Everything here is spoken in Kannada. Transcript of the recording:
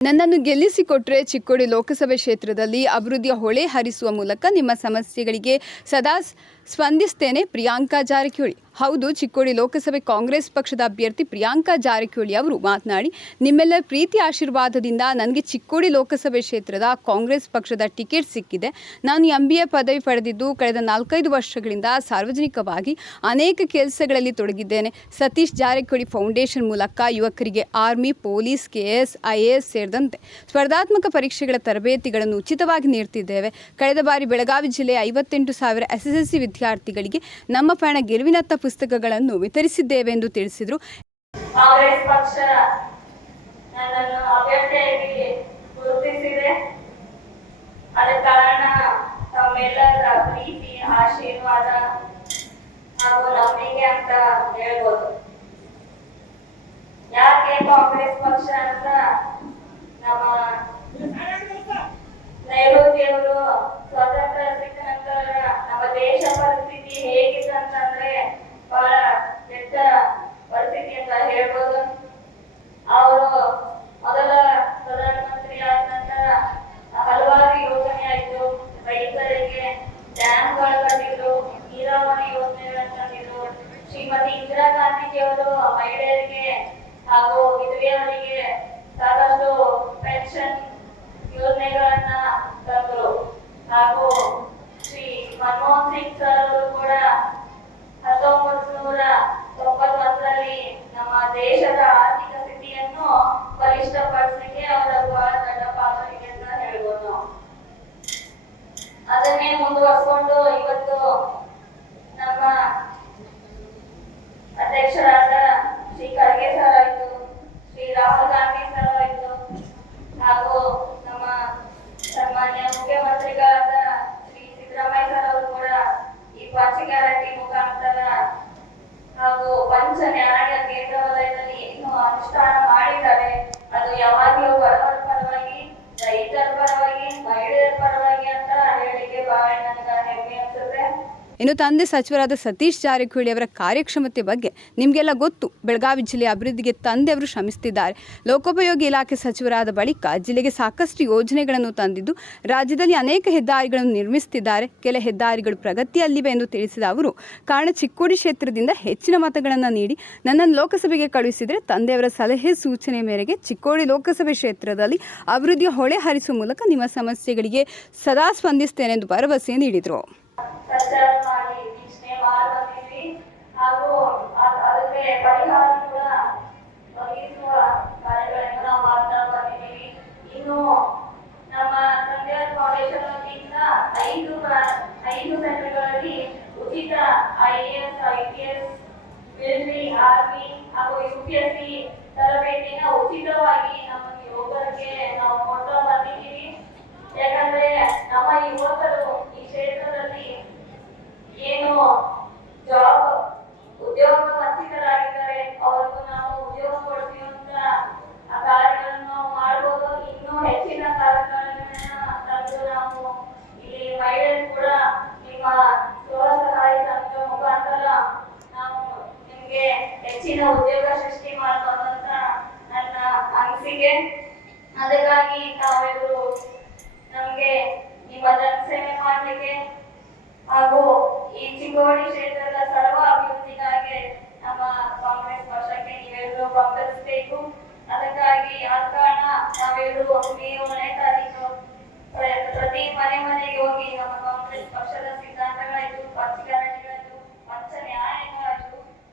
ನನ್ನನ್ನು ಗೆಲ್ಲಿಸಿಕೊಟ್ರೆ ಚಿಕ್ಕೋಡಿ ಲೋಕಸಭೆ ಕ್ಷೇತ್ರದಲ್ಲಿ ಅಭಿವೃದ್ಧಿಯ ಹೊಳೆ ಹರಿಸುವ ಮೂಲಕ ನಿಮ್ಮ ಸಮಸ್ಯೆಗಳಿಗೆ ಸದಾ ಸ್ಪಂದಿಸ್ತೇನೆ ಪ್ರಿಯಾಂಕಾ ಜಾರಕಿಹೊಳಿ. ಹೌದು, ಚಿಕ್ಕೋಡಿ ಲೋಕಸಭೆ ಕಾಂಗ್ರೆಸ್ ಪಕ್ಷದ ಅಭ್ಯರ್ಥಿ ಪ್ರಿಯಾಂಕಾ ಜಾರಕಿಹೊಳಿ ಅವರು ಮಾತನಾಡಿ ನಿಮ್ಮೆಲ್ಲ ಪ್ರೀತಿ ಆಶೀರ್ವಾದದಿಂದ ನನಗೆ ಚಿಕ್ಕೋಡಿ ಲೋಕಸಭೆ ಕ್ಷೇತ್ರದ ಕಾಂಗ್ರೆಸ್ ಪಕ್ಷದ ಟಿಕೆಟ್ ಸಿಕ್ಕಿದೆ. ನಾನು ಎಂ ಬಿ ಎ ಪದವಿ ಪಡೆದಿದ್ದು ಕಳೆದ ನಾಲ್ಕೈದು ವರ್ಷಗಳಿಂದ ಸಾರ್ವಜನಿಕವಾಗಿ ಅನೇಕ ಕೆಲಸಗಳಲ್ಲಿ ತೊಡಗಿದ್ದೇನೆ. ಸತೀಶ್ ಜಾರಕಿಹೊಳಿ ಫೌಂಡೇಶನ್ ಮೂಲಕ ಯುವಕರಿಗೆ army, police, K S, I A S ಸೇರಿದಂತೆ ಸ್ಪರ್ಧಾತ್ಮಕ ಪರೀಕ್ಷೆಗಳ ತರಬೇತಿಗಳನ್ನು ಉಚಿತವಾಗಿ ನೀಡ್ತಿದ್ದೇವೆ. ಕಳೆದ ಬಾರಿ ಬೆಳಗಾವಿ ಜಿಲ್ಲೆಯ ಐವತ್ತೆಂಟು ಸಾವಿರ ಎಸ್ಎಸ್ಎಲ್ಸಿ ವಿದ್ಯಾರ್ಥಿಗಳಿಗೆ ನಮ್ಮ ಪಯಣ ಗೆಲುವಿನತ್ತ ಪುಸ್ತಕಗಳನ್ನು ವಿತರಿಸಿದ್ದೇವೆ ಎಂದು ತಿಳಿಸಿದರು ಯಾಕೆ ಕಾಂಗ್ರೆಸ್ ಪಕ್ಷ ಅಂತ ನಮ್ಮ ಹೇಳ್ಬೋದು. ಅವರು ಮೊದಲ ಪ್ರಧಾನಮಂತ್ರಿ ಆದ ನಂತರ ಹಲವಾರು ಯೋಜನೆ ಆಯ್ತು. ರೈತರಿಗೆ ಡ್ಯಾಮ್ಗಳು ಕಟ್ಟಿದ್ರು ನೀರಾವರಿ ಯೋಜನೆಗಳನ್ನು ತಂದಿದ್ರು. ಶ್ರೀಮತಿ ಇಂದಿರಾ ಗಾಂಧೀಜಿಯವರು ಮಹಿಳೆಯರಿಗೆ ಹಾಗೂ ವಿಧವೆಯರಿಗೆ ಸಾಕಷ್ಟು ಪೆನ್ಷನ್ ಯೋಜನೆಗಳನ್ನ ತಂದ್ರು ಹಾಗೂ ಶ್ರೀ ಮನಮೋಹನ್ ಸಿಂಗ್ ಸರ್ ಅವರು ಕೂಡ ಹತ್ತೊಂಬತ್ತು ನೂರ ತೊಂಬತ್ತೊಂದರಲ್ಲಿ ನಮ್ಮ ದೇಶದ ಆರ್ಥಿಕ ಸ್ಥಿತಿಯನ್ನು ಬಲಿಷ್ಠಪಡಿಸಲಿಕ್ಕೆ ಅವರ ಬಹಳ ದೊಡ್ಡ ಪಾತ್ರ ಇದೆ ಅಂತ ಹೇಳ್ಬೋದು ನಾವು ಅದನ್ನೇ ಮುಂದುವರ್ಸ್ಕೊಂಡು ಇವತ್ತು ನಮ್ಮ ಅಧ್ಯಕ್ಷರಾದ ಶ್ರೀ ಖರ್ಗೆ ಸರ್ ಇನ್ನು ತಂದೆ ಸಚಿವರಾದ ಸತೀಶ್ ಜಾರಕಿಹೊಳಿ ಅವರ ಕಾರ್ಯಕ್ಷಮತೆ ಬಗ್ಗೆ ನಿಮಗೆಲ್ಲ ಗೊತ್ತು. ಬೆಳಗಾವಿ ಜಿಲ್ಲೆಯ ಅಭಿವೃದ್ಧಿಗೆ ತಂದೆ ಅವರು ಶ್ರಮಿಸುತ್ತಿದ್ದಾರೆ ಲೋಕೋಪಯೋಗಿ ಇಲಾಖೆ ಸಚಿವರಾದ ಬಳಿಕ ಜಿಲ್ಲೆಗೆ ಸಾಕಷ್ಟು ಯೋಜನೆಗಳನ್ನು ತಂದಿದ್ದು, ರಾಜ್ಯದಲ್ಲಿ ಅನೇಕ ಹೆದ್ದಾರಿಗಳನ್ನು ನಿರ್ಮಿಸುತ್ತಿದ್ದಾರೆ ಕೆಲ ಹೆದ್ದಾರಿಗಳು ಪ್ರಗತಿಯಲ್ಲಿವೆ ಎಂದು ತಿಳಿಸಿದ ಅವರು, ಕಾರಣ ಚಿಕ್ಕೋಡಿ ಕ್ಷೇತ್ರದಿಂದ ಹೆಚ್ಚಿನ ಮತಗಳನ್ನು ನೀಡಿ ನನ್ನನ್ನು ಲೋಕಸಭೆಗೆ ಕಳುಹಿಸಿದರೆ ತಂದೆಯವರ ಸಲಹೆ ಸೂಚನೆ ಮೇರೆಗೆ ಚಿಕ್ಕೋಡಿ ಲೋಕಸಭೆ ಕ್ಷೇತ್ರದಲ್ಲಿ ಅಭಿವೃದ್ಧಿಯ ಹೊಳೆ ಹರಿಸುವ ಮೂಲಕ ನಿಮ್ಮ ಸಮಸ್ಯೆಗಳಿಗೆ ಸದಾ ಸ್ಪಂದಿಸ್ತೇನೆ ಎಂದು ಭರವಸೆ ನೀಡಿದರು. ಪ್ರಚಾರ ಮಾಡಿ ವೀಕ್ಷಣೆ ಮಾಡಿ ಬಂದಿದ್ವಿ ಹಾಗೂ ಅದಕ್ಕೆ ಪರಿಹಾರ ಕೂಡ ಒದಗಿಸುವ ಕಾರ್ಯಗಳನ್ನು ನಾವು ಮಾಡ್ತಾ ಬಂದಿದ್ದೀವಿ. ಇನ್ನು ನಮ್ಮ ಸಂಧ್ಯಾ ಫೌಂಡೇಶನ್ ವತಿಯಿಂದ ಐದು ಐದು ಸೆಂಟರ್ಗಳಲ್ಲಿ ಉಚಿತ I A S I P S military army ಹಾಗೂ ಯು ಪಿ ಎಸ್ ಸಿ ತರಬೇತಿನ ಉಚಿತವಾಗಿ ನಮ್ಮ ಯುವಕರಿಗೆ ನಾವು ಕೊಡ್ತಾ ಬಂದಿದ್ದೀವಿ ಯಾಕಂದ್ರೆ ನಮ್ಮ ಯುವಕರು ಈ ಕ್ಷೇತ್ರದಲ್ಲಿ ಏನು ಜಾಬ್ ಉದ್ಯೋಗ ವಂಚಿತರಾಗಿದ್ದಾರೆ ಅವ್ರಿಗೂ ನಾವು ಉದ್ಯೋಗ ಕೊಡ್ತೀವಿ ಅಂತ ಆ ಕಾರ್ಯಗಳನ್ನು ನಾವು ಮಾಡ್ಬೋದು ಇನ್ನೂ ಹೆಚ್ಚಿನ ಕಾರ್ಯಗಳನ್ನು ತಂದು ನಾವು ಇಲ್ಲಿ ಮಹಿಳೆಯರು ಕೂಡ ನಿಮ್ಮ ಸ್ವಸಹಾಯ ಸಂಘ ಮುಖಾಂತರ ನಾವು ನಿಮ್ಗೆ ಹೆಚ್ಚಿನ ಉದ್ಯೋಗ ಸೃಷ್ಟಿ ಮಾಡ್ಬೋದು ಅಂತ ನನ್ನ ಅನಿಸಿಕೆ. ಅದಕ್ಕಾಗಿ ತಾವೆಲ್ಲರೂ